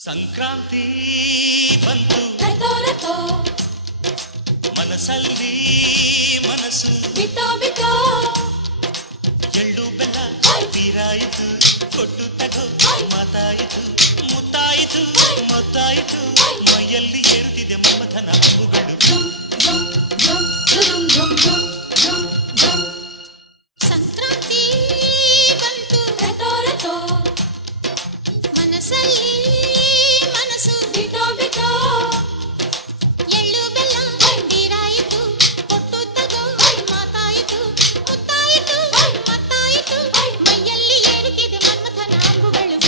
ಸಂಕ್ರಾಂತಿ ಬಂತು ಮನಸ್ಸಲ್ಲಿ ಮನಸ್ಸು ಬಿತ್ತೋ ಬಿತ್ತೋ ಎಳ್ಳು ಬೆಲ್ಲ ತೀರಾಯಿತು ಕೊಟ್ಟು ತಗೋ ಮಾತಾಯಿತು ಮುತ್ತಾಯಿತು ಮದ್ದಾಯಿತು ಮೈಯಲ್ಲಿ ಏರುತ್ತಿದೆ ಮಮಥನ ಹಬ್ಬುಗಳು ಸಂಕ್ರಾಂತಿ ಬಂತು ಮನಸ್ಸಲ್ಲಿ ಮನಸ್ಸು ಬಿತ್ತೋ ಬಿತ್ತೋ ಎಳ್ಳು ಬೆಲ್ಲ ತೀರಾಯಿತು ಕೊಟ್ಟು ತಗೋ ಮಾತಾಯಿತು ಮುತ್ತಾಯಿತು ಮತ್ತಾಯಿತು ಮೈಯಲ್ಲಿ ಏರುತ್ತಿದೆ ಮನ್ಮಥನ ಅಂಬುಗಳು